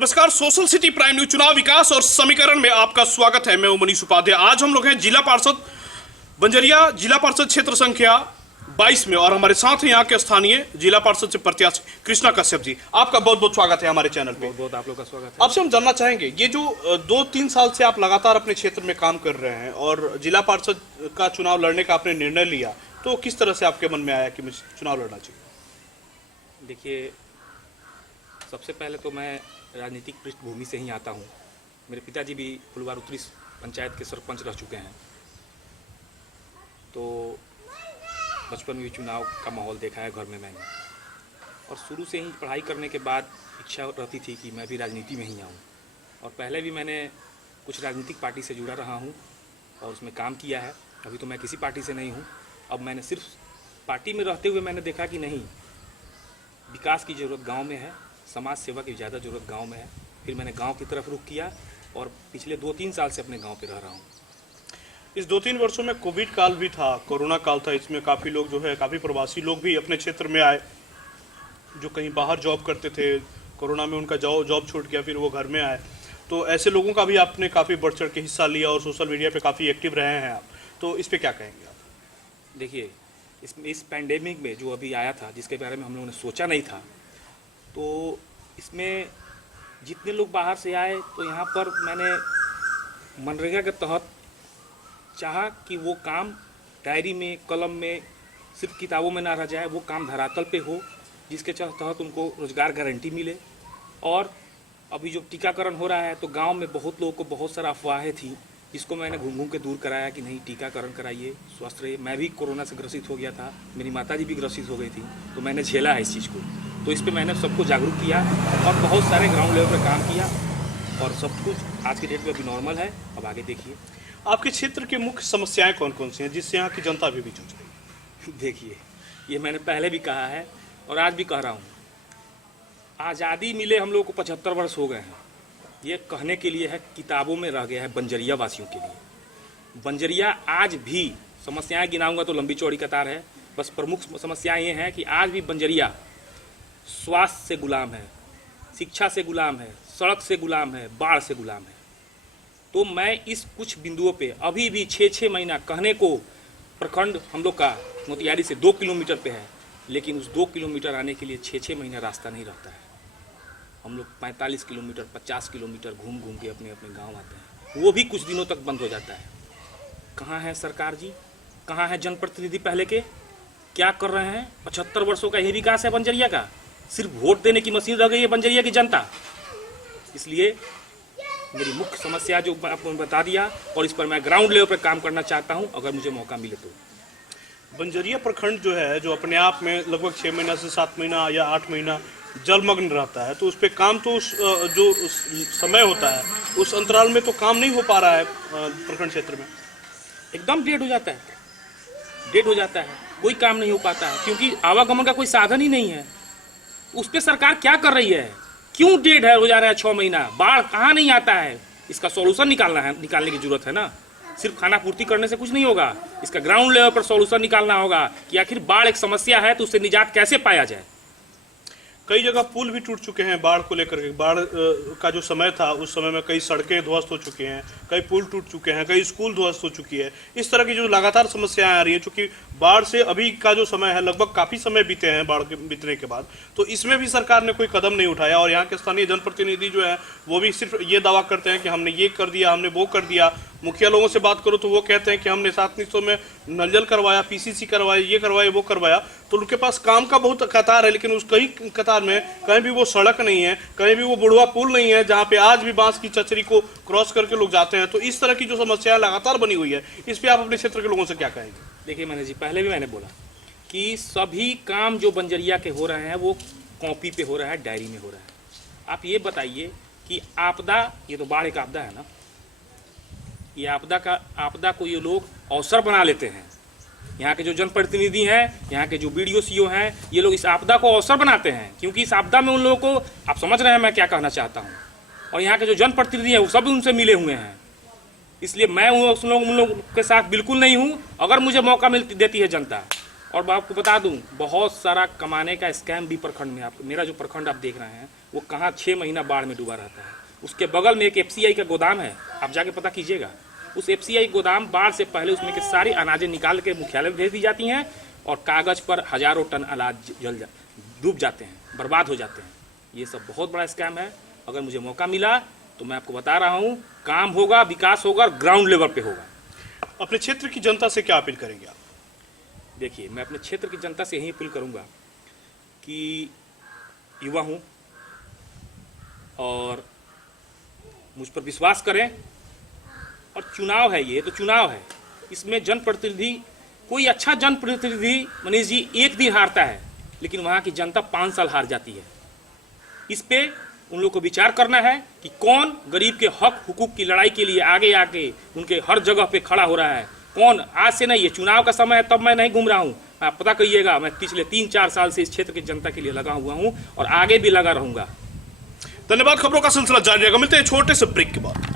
नमस्कार, social city prime news चुनाव विकास और समीकरण में आपका स्वागत है। मैं हूं मनीष उपाध्याय। आज हम लोग हैं जिला पार्षद बंजरिया, जिला पार्षद क्षेत्र संख्या 22 में, और हमारे साथ हैं यहाँ के स्थानीय जिला पार्षद से प्रत्याशी कृष्णा कश्यप जी। आपका बहुत बहुत स्वागत है हमारे चैनल पे। बहुत बहुत आप लोग का स्वागत है। आपसे हम जानना चाहेंगे, ये जो 2-3 साल से आप लगातार अपने क्षेत्र में काम कर रहे हैं और जिला पार्षद का चुनाव लड़ने का आपने निर्णय लिया, तो किस तरह से आपके मन में आया कि मुझे चुनाव लड़ना चाहिए? देखिए, सबसे पहले तो मैं राजनीतिक पृष्ठभूमि से ही आता हूँ। मेरे पिताजी भी फुलवार उत्तरी पंचायत के सरपंच रह चुके हैं, तो बचपन में भी चुनाव का माहौल देखा है घर में मैंने। और शुरू से ही पढ़ाई करने के बाद इच्छा रहती थी कि मैं भी राजनीति में ही आऊँ। और पहले भी मैंने कुछ राजनीतिक पार्टी से जुड़ा रहा हूँ और उसमें काम किया है। अभी तो मैं किसी पार्टी से नहीं हूँ। अब मैंने सिर्फ पार्टी में रहते हुए मैंने देखा कि नहीं, विकास की ज़रूरत गांव में है, समाज सेवा की ज़्यादा ज़रूरत गांव में है। फिर मैंने गांव की तरफ रुख किया और पिछले 2-3 साल से अपने गांव पे रह रहा हूँ। इस 2-3 वर्षों में कोविड काल भी था, कोरोना काल था, इसमें काफ़ी लोग जो है, काफ़ी प्रवासी लोग भी अपने क्षेत्र में आए जो कहीं बाहर जॉब करते थे। कोरोना में उनका जॉब छूट गया, फिर वो घर में आए। तो ऐसे लोगों का भी आपने काफ़ी बढ़ चढ़ के हिस्सा लिया और सोशल मीडिया पे काफ़ी एक्टिव रहे हैं आप, तो इस पर क्या कहेंगे आप? देखिए, इस पैंडेमिक में जो अभी आया था, जिसके बारे में हम लोगों ने सोचा नहीं था, तो इसमें जितने लोग बाहर से आए, तो यहाँ पर मैंने मनरेगा के तहत चाहा कि वो काम डायरी में, कलम में, सिर्फ किताबों में ना रह जाए, वो काम धरातल पे हो, जिसके तहत उनको रोज़गार गारंटी मिले। और अभी जो टीकाकरण हो रहा है, तो गांव में बहुत लोगों को बहुत सारा अफवाहें थी, जिसको मैंने घूम घूम के दूर कराया कि नहीं, टीकाकरण कराइए, स्वस्थ रहिए। मैं भी कोरोना से ग्रसित हो गया था, मेरी माताजी भी ग्रसित हो गई थी, तो मैंने झेला है इस चीज़ को। तो इस पे मैंने सबको जागरूक किया और बहुत सारे ग्राउंड लेवल पर काम किया और सब कुछ आज के डेट में अभी नॉर्मल है। अब आगे देखिए, आपके क्षेत्र की मुख्य समस्याएं कौन कौन सी हैं जिससे यहाँ की जनता भी जूझ रही है? देखिए, ये मैंने पहले भी कहा है और आज भी कह रहा हूँ। आज़ादी मिले हम लोग को 75 वर्ष हो गए हैं। ये कहने के लिए है, किताबों में रह गया है बंजरिया वासियों के लिए। बंजरिया आज भी, समस्याएं गिनाऊंगा तो लंबी चौड़ी कतार है, बस प्रमुख समस्याएं ये हैं कि आज भी बंजरिया स्वास्थ्य से गुलाम है, शिक्षा से गुलाम है, सड़क से गुलाम है, बाढ़ से गुलाम है। तो मैं इस कुछ बिंदुओं पे अभी भी 6-6 महीना, कहने को प्रखंड हम लोग का मोतिहारी से 2 किलोमीटर पे है, लेकिन उस 2 किलोमीटर आने के लिए 6-6 महीना रास्ता नहीं रहता है। हम लोग 45 किलोमीटर, 50 किलोमीटर घूम घूम के अपने अपने गांव आते हैं, वो भी कुछ दिनों तक बंद हो जाता है। कहाँ है सरकार जी, कहाँ है जनप्रतिनिधि पहले के, क्या कर रहे हैं? 75 वर्षों का यही विकास है बंजरिया का? सिर्फ वोट देने की मशीन रह गई है बंजरिया की जनता। इसलिए मेरी मुख्य समस्या जो आपको बता दिया, और इस पर मैं ग्राउंड लेवल पर काम करना चाहता हूं अगर मुझे मौका मिले तो। बंजरिया प्रखंड जो है, जो अपने आप में लगभग 6 महीना से 7 महीना या 8 महीना जलमग्न रहता है, तो उस पर काम तो जो समय होता है उस अंतराल में तो काम नहीं हो पा रहा है प्रखंड क्षेत्र में। एकदम डेड हो जाता है, डेड हो जाता है, कोई काम नहीं हो पाता है, क्योंकि आवागमन का कोई साधन ही नहीं है। उस पर सरकार क्या कर रही है? क्यों डेड है हो जा रहा है 6 महीना? बाढ़ कहाँ नहीं आता है? इसका सॉल्यूशन निकालने की जरूरत है ना। सिर्फ खाना पूर्ति करने से कुछ नहीं होगा, इसका ग्राउंड लेवल पर सॉल्यूशन निकालना होगा कि आखिर बाढ़ एक समस्या है तो उससे निजात कैसे पाया जाए। कई जगह पुल भी टूट चुके हैं बाढ़ को लेकर के। बाढ़ का जो समय था, उस समय में कई सड़कें ध्वस्त हो चुकी हैं, कई पुल टूट चुके हैं, कई स्कूल ध्वस्त हो चुकी है। इस तरह की जो लगातार समस्याएं आ रही हैं, चूंकि बाढ़ से अभी का जो समय है, लगभग काफ़ी समय बीते हैं बाढ़ के बीतने के बाद, तो इसमें भी सरकार ने कोई कदम नहीं उठाया। और यहाँ के स्थानीय जनप्रतिनिधि जो है, वो भी सिर्फ ये दावा करते हैं कि हमने ये कर दिया, हमने वो कर दिया। मुखिया लोगों से बात करो तो वो कहते हैं कि हमने 700 में नल जल करवाया, पीसीसी करवाया, ये करवाया, वो करवाया। तो उनके पास काम का बहुत कतार है, लेकिन उस कई कतार में कहीं भी वो सड़क नहीं है, कहीं भी वो बुढ़वा पुल नहीं है जहाँ पे आज भी बांस की चचरी को क्रॉस करके लोग जाते हैं। तो इस तरह की जो समस्या लगातार बनी हुई है, इस पर आप अपने क्षेत्र के लोगों से क्या कहेंगे? देखिए मैंने जी, पहले भी मैंने बोला कि सभी काम जो बंजरिया के हो रहे हैं वो कॉपी पे हो रहा है, डायरी में हो रहा है। आप ये बताइए कि आपदा, ये तो बाढ़ एक आपदा है ना, ये आपदा को ये लोग अवसर बना लेते हैं। यहाँ के जो जनप्रतिनिधि हैं, यहाँ के जो बीडीओ सीओ हैं, ये लोग इस आपदा को अवसर बनाते हैं, क्योंकि इस आपदा में उन लोगों को, आप समझ रहे हैं मैं क्या कहना चाहता हूँ। और यहाँ के जो जनप्रतिनिधि हैं वो सब उनसे मिले हुए हैं, इसलिए मैं उन लोगों के साथ बिल्कुल नहीं हूँ। अगर मुझे मौका देती है जनता, और मैं आपको बता दूं, बहुत सारा कमाने का स्कैम भी प्रखंड में, आप मेरा जो प्रखंड आप देख रहे हैं, वो कहाँ 6 महीना बाढ़ में डूबा रहता है। उसके बगल में एक FCI का गोदाम है, आप जाके पता कीजिएगा। उस FCI गोदाम बाढ़ से पहले उसमें के सारी अनाजें निकाल के मुख्यालय में भेज दी जाती हैं और कागज़ पर हज़ारों टन अनाज डूब जाते हैं, बर्बाद हो जाते हैं। ये सब बहुत बड़ा स्कैम है। अगर मुझे मौका मिला तो मैं आपको बता रहा हूँ, काम होगा, विकास होगा, ग्राउंड लेवल पे होगा। अपने क्षेत्र की जनता से क्या अपील करेंगे आप? देखिए, मैं अपने क्षेत्र की जनता से यही अपील करूंगा कि युवा हूं और मुझ पर विश्वास करें। और चुनाव है, ये तो चुनाव है, इसमें जनप्रतिनिधि, कोई अच्छा जनप्रतिनिधि मनीष जी एक दिन हारता है, लेकिन वहाँ की जनता 5 साल हार जाती है। इस पे उन लोग को विचार करना है कि कौन गरीब के हक हुकूक की लड़ाई के लिए आगे आके उनके हर जगह पे खड़ा हो रहा है। कौन, आज से नहीं, ये चुनाव का समय है तब मैं नहीं घूम रहा हूँ, आप पता करिएगा, मैं पिछले 3-4 साल से इस क्षेत्र की जनता के लिए लगा हुआ हूँ और आगे भी लगा रहूंगा। धन्यवाद। खबरों का सिलसिला जारी रहेगा, मिलते हैं छोटे से ब्रेक के बाद।